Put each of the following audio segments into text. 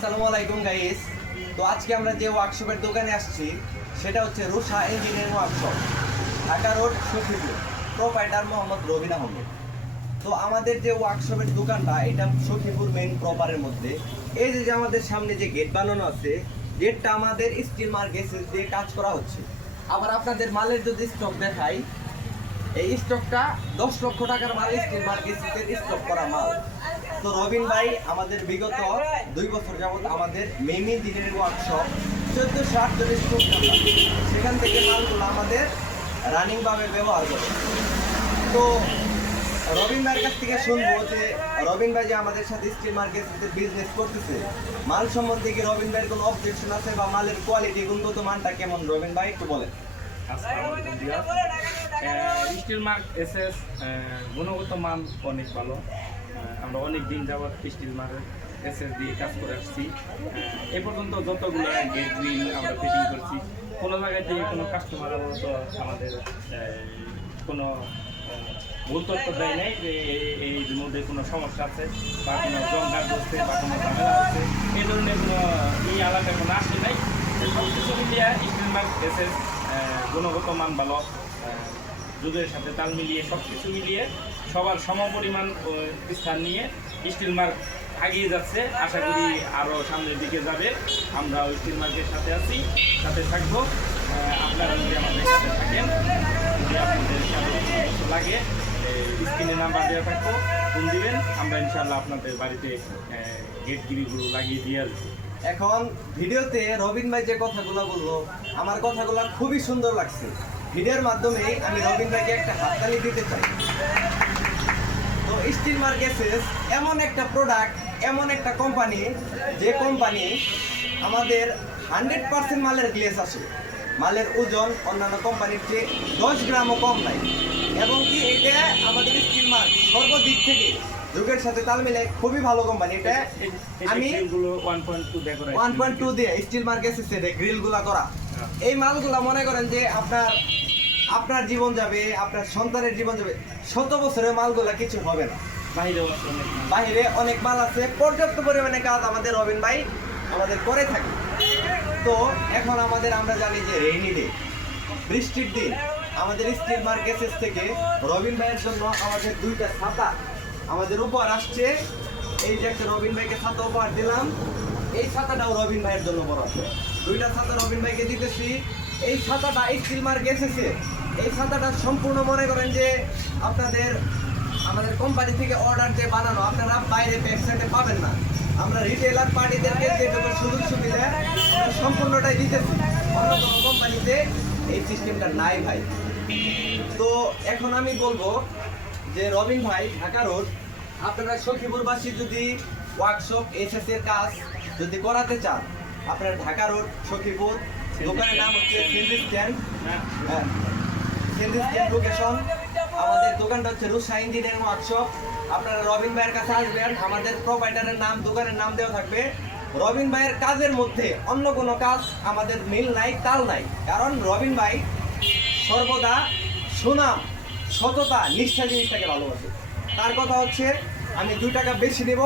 আসসালামু আলাইকুম গাইস তো আজকে আমরা যে ওয়ার্কশপের দোকানে আসছি, সেটা হচ্ছে Rusha engineering workshop Dhaka road, Safipur proprietor Mohammad Robin Ahmed তো আমাদের যে ওয়ার্কশপের দোকানটা, এটা সখীপুর মেইন প্রপারের মধ্যে। এই যে আমাদের সামনে যে গেট বানানো আছে গেটটা আমাদের স্টিল মার্কেট দিয়ে কাজ করা হচ্ছে। আবার আপনাদের মালের যদি স্টক দেখাই, এই স্টকটা দশ লক্ষ টাকার মাল স্টিল মার্কেটের স্টক করা মাল। তো রবিন ভাই আমাদের বিগত দুই বছর যাবত আমাদের মেইন ইঞ্জিনিয়ারিং ওয়ার্কশপ চোদ্দোশো আটচল্লিশ ফুট সেখান থেকে মালগুলো আমাদের রানিং ভাবে ব্যবহার করে। তো রবিন ভাইয়ের কাছ থেকে শুনব যে রবিন ভাই যে আমাদের সাথে স্টিল মার্কেটে বিজনেস করতেছে মাল সম্বন্ধে কি রবিন ভাইয়ের কোনো অবজেকশন আছে বা মালের কোয়ালিটি গুণগত মানটা কেমন? রবিন ভাই একটু বলেন। স্টিল মার্ক এস এস গুণগত মান অনেক ভালো। আমরা অনেক দিন যাবৎ স্টিল মার্ক এস এস দিয়ে কাজ করে আসছি। এ পর্যন্ত যতগুলো গেট গ্রিল আমরা ফিটিং করছি, কোনো জায়গায় থেকে কোনো কাস্টমার মতো আমাদের কোনো ভুল তথ্য দেয় নাই যে এই মধ্যে কোনো সমস্যা আছে বা কোনো জঙ্গা করছে বা কোনো ঝামেলা হচ্ছে। এই ধরনের কোনো, এই আলাদা কোনো আসে নাই। সব কিছু মিলিয়ে স্টিল মার্ক এস এস গুণগত মান ভালো। যুগের সাথে তাল মিলিয়ে সব কিছু মিলিয়ে সবার সমপরিমাণ স্থান নিয়ে স্টিল মার্ক এগিয়ে যাচ্ছে। আশা করি আরও সামনের দিকে যাবে। আমরা ওই স্টিল মার্কের সাথে আছি, সাথে থাকব। আপনারা যদি আমাদের সাথে থাকেন, যদি আপনাদের লাগে স্ক্রিনে নাম্বার দেওয়া থাকব ফোন দিবেন। আমরা ইনশাল্লাহ আপনাদের বাড়িতে গেট গিরিগুলো লাগিয়ে দিয়ে আসব। এখন ভিডিওতে রবিন ভাই যে কথাগুলো বলল, আমার কথাগুলো খুবই সুন্দর লাগছে। ভিডিওর মাধ্যমে আমি রবিন ভাইকে একটা হাততালি দিতে চাই। তো স্টিল মার্কেসেস এমন একটা প্রোডাক্ট এমন একটা কোম্পানি যে কোম্পানি আমাদের হান্ড্রেড পার্সেন্ট মালের গ্লেস আসে মালের ওজন অন্যান্য কোম্পানির চেয়ে দশ গ্রামও কম নাই। এবং কি এটা আমাদের স্টিল মার্ক সর্বদিক থেকে যুগের সাথে তাল মিলে খুবই ভালো কোম্পানি এটা। আমি ওয়ান পয়েন্ট টু দিয়ে স্টিল মার্কেট গ্রিলগুলা করা। এই মালগুলা মনে করেন যে আপনার আপনার জীবন যাবে আপনার সন্তানের জীবন যাবে। শত বছরের মালগুলা কিছু হবে না। বাইরে। বাইরে অনেক মাল। আছে পর্যাপ্ত পরিমাণে কাজ আমাদের রবিন ভাই আমাদের করে থাকে তো এখন আমাদের আমরা জানি যে রেইনি ডে বৃষ্টির দিন। আমাদের স্টিল মার্কেটের থেকে রবিন ভাইয়ের জন্য আমাদের দুইটা ছাতা আমাদের উপহার আসছে। এই যে একটা রবিন ভাইকে ছাতা উপহার দিলাম এই ছাতাটাও রবিন ভাইয়ের জন্য বড় দুইটা ছাতা রবিন ভাইকে দিতেছি। এই ছাতাটা স্টিল মার্কেট এসেছে। এই ছাতাটা সম্পূর্ণ মনে করেন যে আপনাদের আমাদের কোম্পানি থেকে অর্ডার দিয়ে বানানো, আপনারা বাইরে ওয়েবসাইটে পাবেন না। আমরা রিটেলার পার্টিদেরকে যেটুকু সুযোগ সুবিধা সম্পূর্ণটাই দিতেছি। অন্য কোনো কোম্পানিতে এই সিস্টেমটা নাই ভাই। তো এখন আমি বলব যে রবিন ভাই, ঢাকা রোড, আপনারা সখীপুরবাসী যদি ওয়ার্কশপ এসএস এর কাজ যদি করাতে চান আপনারা ঢাকা রোড, সখীপুর। দোকানের নাম হচ্ছে সিন্দি স্ট্যান্ড হ্যাঁ। সেন্দিস লোকেশন আমাদের দোকানটা হচ্ছে রুসা ইঞ্জিনিয়ারিং ওয়ার্কশপ আপনারা রবিন ভাইয়ের কাছে আসবেন। আমাদের প্রোভাইডারের নাম, দোকানের নাম দেওয়া থাকবে। রবিন ভাইয়ের কাজের মধ্যে অন্য কোনো কাজ আমাদের মিল নাই, তাল নাই। কারণ রবিন ভাই সর্বদা সুনাম, সততা, নিষ্ঠা জিনিসটাকে ভালোবাসে। তার কথা হচ্ছে, আমি দুই টাকা বেশি নেব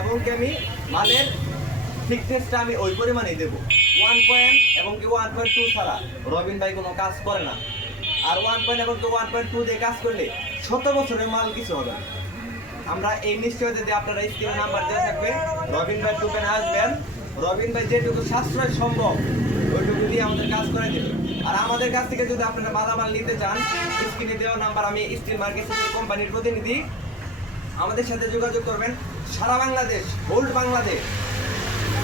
এবং কি আমি মালের থিকনেসটা আমি ওই পরিমাণেই দেবো। ওয়ান পয়েন্ট এবং কি ওয়ান পয়েন্ট টু ছাড়া। রবিন ভাই কোনো কাজ করে না। আর ওয়ান পয়েন্ট এবং ওয়ান পয়েন্ট টু দিয়ে কাজ করলে শত বছরের মাল কিছু হবে না। আমরা এই নিশ্চয়তা দিয়ে আপনারা স্ক্রিনে নাম্বার দেওয়া থাকবে। রবিন ভাই দোকানে আসবেন। রবিন ভাই যেটুকু সাশ্রয় সম্ভব, ওইটুকু দিয়ে আমাদের কাজ করে দেবে। আর আমাদের কাছ থেকে যদি আপনারা মালামাল নিতে চান স্ক্রিনে দেওয়া নাম্বার আমি স্টিল মার্কেট কোম্পানির প্রতিনিধি। আমাদের সাথে যোগাযোগ করবেন। সারা বাংলাদেশ হোল্ড বাংলাদেশ।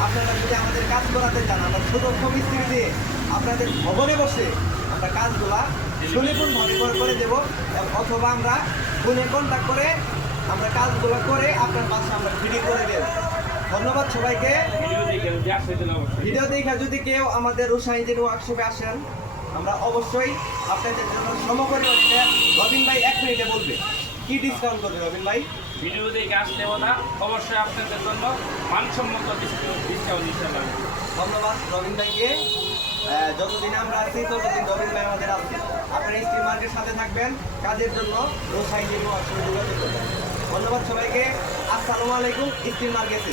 আপনারা যদি আমাদের কাজ করাতে চান, আমরা ছোট মিস্ত্রি দিয়ে আপনাদের ভবনে বসে আমরা কাজগুলা সুনিপুণভাবে করে করে দেবো। অথবা আমরা ফোনে কন্ট্যাক্ট করে আমরা কাজগুলো করে আপনার পাশে আমরা ফ্রি করে দেব। ধন্যবাদ সবাইকে। ভিডিও দেখে যদি ভিডিও কেউ আমাদের রুশা ইঞ্জিন ওয়ার্কশপে আসেন, আমরা অবশ্যই আপনাদের জন্য সমপরিমাণে রবিন ভাই এক মিনিটে বলবে। কি ডিসকাউন্ট করবে রবিন ভাই? ভিডিও দেখে আসলেও না অবশ্যই আপনাদের জন্য মানসম্মত ডিসকাউন্ট পারবে। ধন্যবাদ রবিন ভাইকে। যতদিন আমরা আছি ততদিন রবিন ভাই আমাদের আছে আপনারা স্ত্রী মার্কের সাথে থাকবেন কাজের জন্য রোসাই যে যোগাযোগ করবেন। ধন্যবাদ সবাইকে। আসসালামু আলাইকুম স্ত্রী মার্কেটে